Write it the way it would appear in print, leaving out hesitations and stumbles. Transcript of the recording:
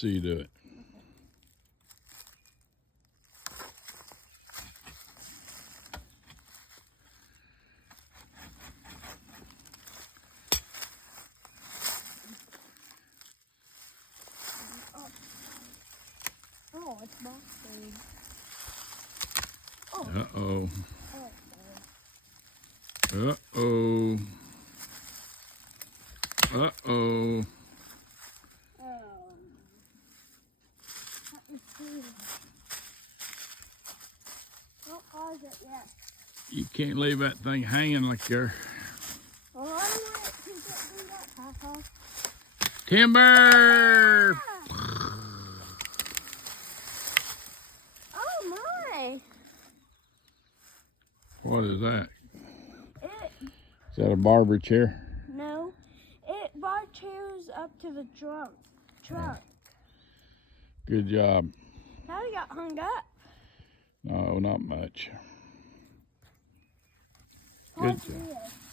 See you do it. Oh, it's boxing. Oh. Uh-oh. Oh, Uh-oh. Uh-oh. let me see. Don't pause it yet. You can't leave that thing hanging like there. Well, I want it to get beat up, Papaw. Timber! Oh my! What is that? Is that a barber chair? No, it brought chairs up to the trunk. Good job. How you got hung up? No, not much. Pause Good job. this.